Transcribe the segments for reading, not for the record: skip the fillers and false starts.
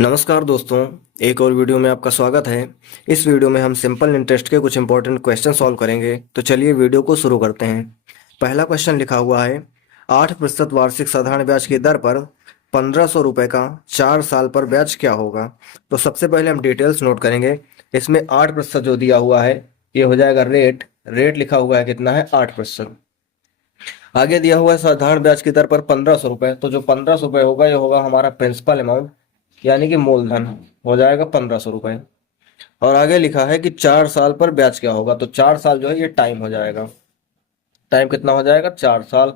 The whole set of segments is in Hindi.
नमस्कार दोस्तों, एक और वीडियो में आपका स्वागत है। इस वीडियो में हम सिंपल इंटरेस्ट के कुछ इंपॉर्टेंट क्वेश्चन सॉल्व करेंगे। तो चलिए वीडियो को शुरू करते हैं। पहला क्वेश्चन लिखा हुआ है, 8% वार्षिक साधारण ब्याज की दर पर 1500 रुपये का 4 साल पर ब्याज क्या होगा। तो सबसे पहले हम डिटेल्स नोट करेंगे। इसमें 8% जो दिया हुआ है ये हो जाएगा रेट। रेट लिखा हुआ है कितना है, 8%। आगे दिया हुआ है साधारण ब्याज की दर पर 1500 रुपये। तो जो 1500 रुपये होगा ये होगा हमारा प्रिंसिपल अमाउंट, यानी कि मूलधन हो जाएगा 1500 रुपये। और आगे लिखा है कि 4 साल पर ब्याज क्या होगा। तो 4 साल जो है ये टाइम हो जाएगा। टाइम कितना हो जाएगा, 4 साल।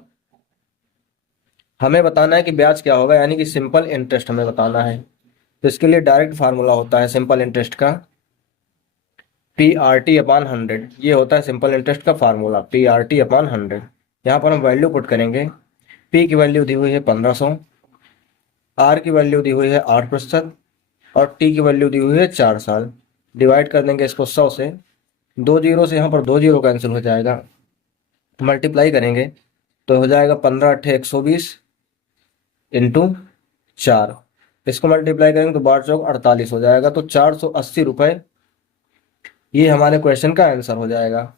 हमें बताना है कि ब्याज क्या होगा, यानी कि सिंपल इंटरेस्ट हमें बताना है। तो इसके लिए डायरेक्ट फार्मूला होता है सिंपल इंटरेस्ट का, PRT/100। ये होता है सिंपल इंटरेस्ट का फार्मूला, PRT/100। यहाँ पर हम वैल्यू पुट करेंगे। P की वैल्यू दी हुई है 1500, R की वैल्यू दी हुई है 8% और T की वैल्यू दी हुई है 4 साल। डिवाइड कर देंगे इसको 100 से। 2 जीरो से यहाँ पर 2 जीरो कैंसिल हो जाएगा। मल्टीप्लाई करेंगे तो हो जाएगा 15×8 = 120 इंटू 4। इसको मल्टीप्लाई करेंगे तो 12 चौक 48 हो जाएगा। तो 480 रुपये ये हमारे क्वेश्चन का आंसर हो जाएगा।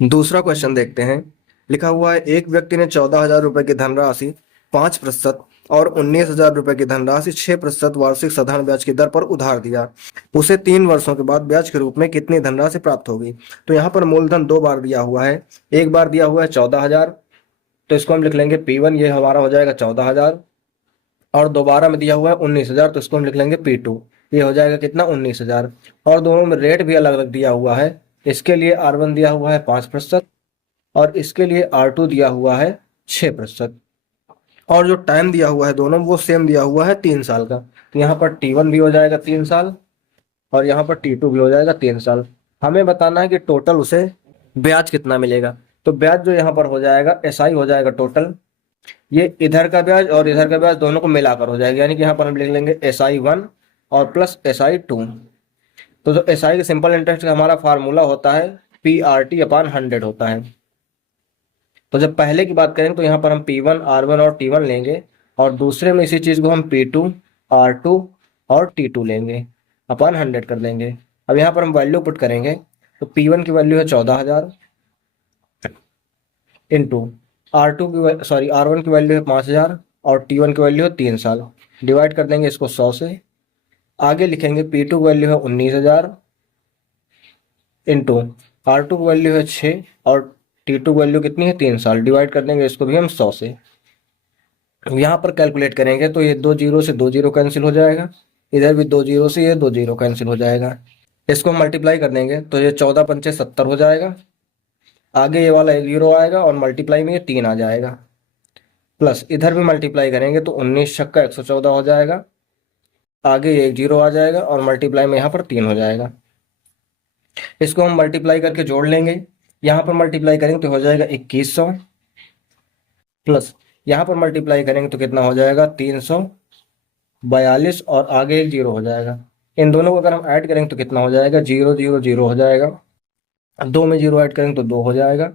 दूसरा क्वेश्चन देखते हैं। लिखा हुआ है, एक व्यक्ति ने 14,000 रुपये की धनराशि 5% और 19,000 रुपये की धनराशि 6% वार्षिक साधारण ब्याज की दर पर उधार दिया। उसे 3 वर्षों के बाद ब्याज के रूप में कितनी धनराशि प्राप्त होगी। तो यहाँ पर मूलधन 2 बार दिया हुआ है। एक बार दिया हुआ है 14,000, तो इसको हम लिख लेंगे P1, ये हमारा हो जाएगा 14,000। और दोबारा में दिया हुआ है 19,000, तो इसको हम लिख लेंगे P2, ये हो जाएगा कितना, 19,000। और दोनों में रेट भी अलग अलग दिया हुआ है। इसके लिए R1 दिया हुआ है 5% और इसके लिए R2 दिया हुआ है 6%। और जो टाइम दिया हुआ है दोनों वो सेम दिया हुआ है 3 साल का। तो यहाँ पर T1 भी हो जाएगा 3 साल और यहाँ पर T2 भी हो जाएगा 3 साल। हमें बताना है कि टोटल उसे ब्याज कितना मिलेगा। तो ब्याज जो यहाँ पर हो जाएगा SI हो जाएगा टोटल। ये इधर का ब्याज और इधर का ब्याज दोनों को मिलाकर हो जाएगा, यानी कि यहाँ पर हम लिख लेंगे SI1 और प्लस SI2। तो जो SI के सिंपल इंटरेस्ट का हमारा फार्मूला होता है PRT/100 होता है। तो जब पहले की बात करें तो यहाँ पर हम P1, R1 और T1 लेंगे और दूसरे में इसी चीज को हम P2, R2 और T2 लेंगे, अपन 100 कर देंगे। अब यहाँ पर हम वैल्यू पुट करेंगे तो P1 की वैल्यू है 14,000 इंटू R1 की वैल्यू है 5,000 और T1 की वैल्यू है 3 साल। डिवाइड कर देंगे इसको 100 से। आगे लिखेंगे P2 की वैल्यू है 19,000 इंटू R2 की वैल्यू है 6 और T2 की वैल्यू कितनी है, 3 साल। डिवाइड कर देंगे इसको भी हम 100 से। यहाँ पर कैलकुलेट करेंगे तो ये 2 जीरो से 2 जीरो कैंसिल हो जाएगा। इधर भी 2 जीरो से ये 2 जीरो कैंसिल हो जाएगा। इसको मल्टीप्लाई कर देंगे तो ये 14 पंचे 70 हो जाएगा। आगे ये वाला 1 जीरो आएगा और मल्टीप्लाई में ये 3 आ जाएगा। प्लस इधर भी मल्टीप्लाई करेंगे तो 19 छक्का 114 हो जाएगा। आगे ये 1 जीरो आ जाएगा और मल्टीप्लाई में यहाँ पर 3 हो जाएगा। इसको हम मल्टीप्लाई करके जोड़ लेंगे। यहाँ पर मल्टीप्लाई करेंगे तो हो जाएगा 2100 प्लस यहाँ पर मल्टीप्लाई करेंगे तो कितना हो जाएगा, 342 और आगे 1 जीरो हो जाएगा। इन दोनों को अगर हम ऐड करेंगे तो कितना हो जाएगा, 0 0 0 हो जाएगा। 2 में 0 ऐड करेंगे तो 2 हो जाएगा।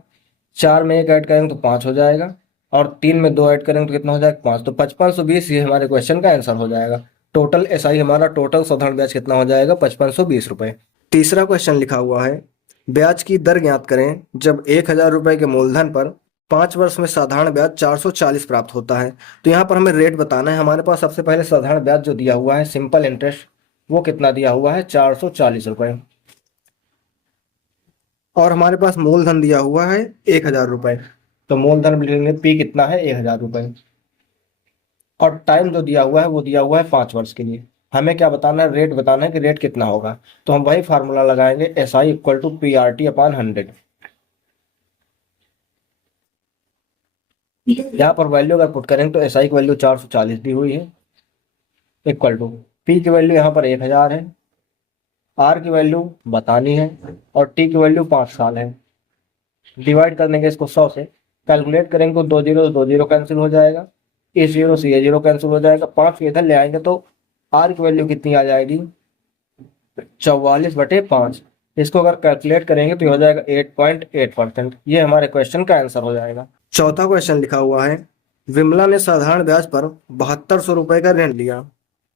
4 में 1 ऐड करेंगे तो 5 हो जाएगा और 3 में 2 ऐड करेंगे तो कितना हो जाएगा, 5। तो 5520 ये हमारे क्वेश्चन का आंसर हो जाएगा। टोटल SI हमारा टोटल साधारण ब्याज कितना हो जाएगा, 5520 रुपये। तीसरा क्वेश्चन लिखा हुआ है, ब्याज की दर ज्ञात करें जब 1,000 रुपये के मूलधन पर 5 वर्ष में साधारण ब्याज 440 प्राप्त होता है। तो यहाँ पर हमें रेट बताना है। हमारे पास सबसे पहले साधारण ब्याज जो दिया हुआ है सिंपल इंटरेस्ट, वो कितना दिया हुआ है, 440 रुपये। और हमारे पास मूलधन दिया हुआ है 1,000 रुपये। तो मूलधन लिखेंगे P कितना है, 1,000 रुपये। और टाइम जो दिया हुआ है वो दिया हुआ है 5 वर्ष के लिए। हमें क्या बताना है, रेट बताना है कि रेट कितना होगा। तो हम वही फार्मूला लगाएंगे, SI = PRT/100। यहाँ पर वैल्यू अगर पुट करेंगे तो SI की वैल्यू 440 दी हुई है, इक्वल टू P की वैल्यू यहाँ पर 1,000 है, R की वैल्यू बतानी है और T की वैल्यू 5 साल है। डिवाइड कर देंगे इसको 100 से। कैलकुलेट करेंगे तो 2 जीरो से 2 जीरो कैंसिल हो जाएगा। इस जीरो से ये जीरो कैंसिल हो जाएगा। 5 के इधर ले आएंगे तो R की वैल्यू कितनी आ जाएगी, 44/5। इसको अगर कैलकुलेट करेंगे तो हो जाएगा 8.8%। ये हमारे क्वेश्चन का आंसर हो जाएगा। चौथा क्वेश्चन लिखा हुआ है, विमला ने साधारण ब्याज पर 7200 रुपये का ऋण लिया।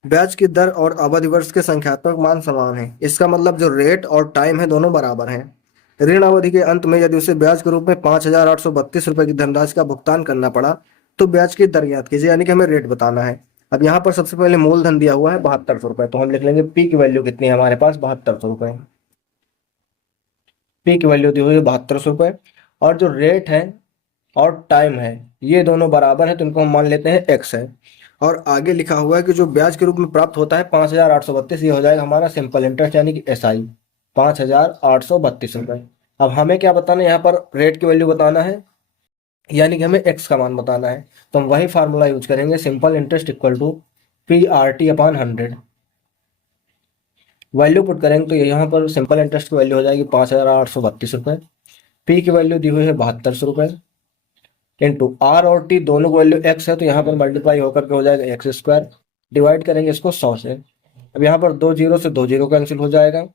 ब्याज की दर और अवधि वर्ष के संख्यात्मक मान समान है। इसका मतलब जो रेट और टाइम है दोनों बराबर हैं। ऋण अवधि के अंत में यदि उसे ब्याज के रूप में 5,832 रुपए की धनराशि का भुगतान करना पड़ा तो ब्याज की दर ज्ञात कीजिए, यानी कि हमें रेट बताना है। अब यहाँ पर सबसे पहले मूलधन दिया हुआ है 7200 रुपए, तो हम लिख लेंगे पी की वैल्यू कितनी है हमारे पास 7200 रुपए। पी की वैल्यू दी हुई है 7200 रुपए, और जो रेट है और टाइम है ये दोनों बराबर है, तो इनको हम मान लेते हैं एक्स है। और आगे लिखा हुआ है कि जो ब्याज के रूप में प्राप्त होता है 5,832, ये हो जाएगा हमारा सिंपल इंटरेस्ट यानी कि एसआई 5,832 रुपए। अब हमें क्या बताना है, यहाँ पर रेट की वैल्यू बताना है, यानी कि हमें एक्स का मान बताना है। तो हम वही फार्मूला यूज करेंगे, simple interest equal to P R T upon 100। Value put करेंगे तो यहाँ पर सिंपल इंटरेस्ट की वैल्यू हो जाएगी 5,832 रुपए। पी की वैल्यू दी हुई है 7200 रुपए, इंटू आर और टी दोनों की वैल्यू एक्स है, तो यहाँ पर मल्टीप्लाई होकर के हो जाएगा एक्स स्क्वायर। डिवाइड करेंगे इसको 100 से। अब यहाँ पर 2 जीरो से 2 जीरो कैंसिल हो जाएगा।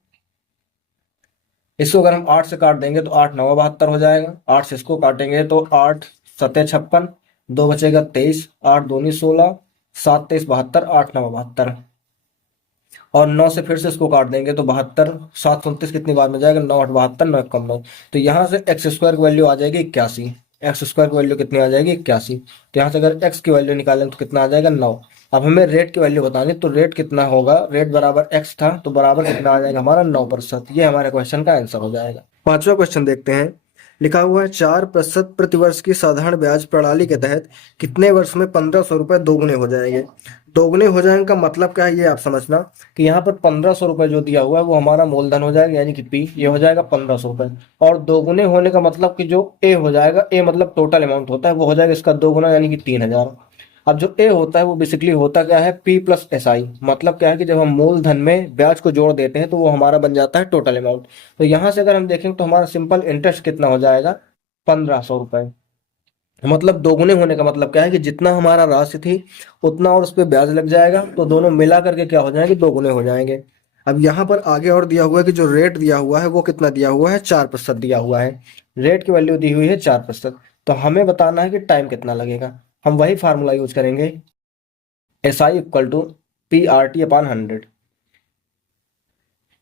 इसको अगर हम 8 से काट देंगे तो 8 9 72 हो जाएगा। 8 से इसको काटेंगे तो 8 सत्ते 56, 2 बचेगा 23, 8 दूनी 16, 7 23 72, 8 9 72, और 9 से फिर से इसको काट देंगे तो 72, 7 29 कितनी बार में जाएगा 9 8 72, 9 कम 9, तो यहाँ से एक्स स्क्वायर की वैल्यू आ जाएगी 81। एक्स स्क्वायर की वैल्यू कितनी आ जाएगी 81। तो यहाँ से अगर एक्स की वैल्यू निकालें तो कितना आ जाएगा 9। अब हमें रेट की वैल्यू बतानी, तो रेट कितना होगा, रेट बराबर एक्स था तो बराबर कितना आ जाएगा हमारा 9%। ये हमारे क्वेश्चन का आंसर हो जाएगा। पांचवा क्वेश्चन देखते हैं। लिखा हुआ है 4% प्रतिवर्ष की साधारण ब्याज प्रणाली के तहत कितने वर्ष में 1,500 रुपए दोगुने हो जाएंगे। दोगुने हो जाएंगे का मतलब क्या है ये आप समझना, कि यहाँ पर 1,500 रुपए जो दिया हुआ है वो हमारा मूलधन हो जाएगा, यानी कि पी, ये हो जाएगा 1,500 रुपए। और दोगुने होने का मतलब कि जो ए हो जाएगा, ए मतलब टोटल अमाउंट होता है, वो हो जाएगा इसका दोगुना यानी कि 3,000। अब जो ए होता है वो बेसिकली होता क्या है, पी प्लस एस आई, मतलब क्या है कि जब हम मूलधन में ब्याज को जोड़ देते हैं तो वो हमारा बन जाता है टोटल अमाउंट। तो यहाँ से अगर हम देखें तो हमारा सिंपल इंटरेस्ट कितना हो जाएगा 1,500 रुपए। मतलब दोगुने होने का मतलब क्या है कि जितना हमारा राशि थी उतना और उस पर ब्याज लग जाएगा, तो दोनों मिला करके क्या हो जाएंगे, दोगुने हो जाएंगे। अब यहाँ पर आगे और दिया हुआ है कि जो रेट दिया हुआ है वो कितना दिया हुआ है, 4% दिया हुआ है। रेट की वैल्यू दी हुई है 4%। तो हमें बताना है कि टाइम कितना लगेगा। हम वही फार्मूला यूज करेंगे, S I equal to P R T upon 100।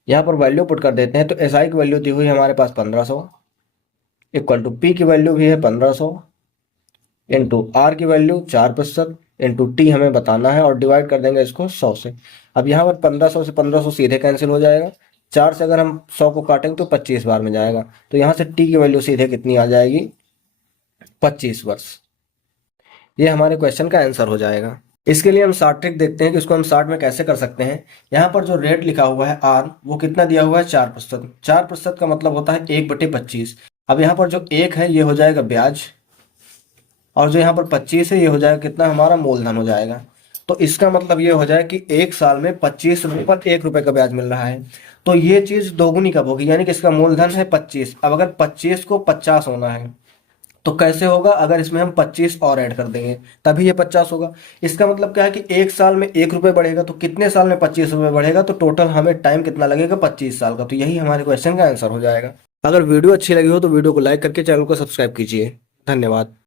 यहाँ पर वैल्यू पुट कर देते हैं, तो एस आई की वैल्यू दी हुई है हमारे पास 1,500, इक्वल टू पी की वैल्यू भी है 1,500, इंटू आर की वैल्यू 4%, इंटू टी हमें बताना है, और डिवाइड कर देंगे इसको 100 से। अब यहाँ पर 1,500 से 1,500 सीधे कैंसिल हो जाएगा। 4 से अगर हम 100 को काटेंगे तो 25 बार में जाएगा, तो यहाँ से टी की वैल्यू सीधे कितनी आ जाएगी, 25 वर्ष। ये हमारे क्वेश्चन का आंसर हो जाएगा। इसके लिए हम शॉर्ट ट्रिक देखते हैं कि इसको हम शॉर्ट में कैसे कर सकते हैं। यहाँ पर जो रेट लिखा हुआ है आर, वो कितना दिया हुआ है 4%। 4% का मतलब होता है 1/25। अब यहाँ पर जो 1 है ये हो जाएगा ब्याज, और जो यहाँ पर 25 है ये हो जाएगा कितना, हमारा मूलधन हो जाएगा। तो इसका मतलब ये हो जाए कि 1 साल में 25 रुपए पर 1 रुपए का ब्याज मिल रहा है। तो ये चीज दोगुनी कब होगी, यानी कि इसका मूलधन है 25। अब अगर 25 को 50 होना है तो कैसे होगा, अगर इसमें हम 25 और ऐड कर देंगे तभी ये 50 होगा। इसका मतलब क्या है कि 1 साल में 1 रुपए बढ़ेगा, तो कितने साल में 25 रुपए बढ़ेगा, तो टोटल हमें टाइम कितना लगेगा 25 साल का। तो यही हमारे क्वेश्चन का आंसर हो जाएगा। अगर वीडियो अच्छी लगी हो तो वीडियो को लाइक करके चैनल को सब्सक्राइब कीजिए। धन्यवाद।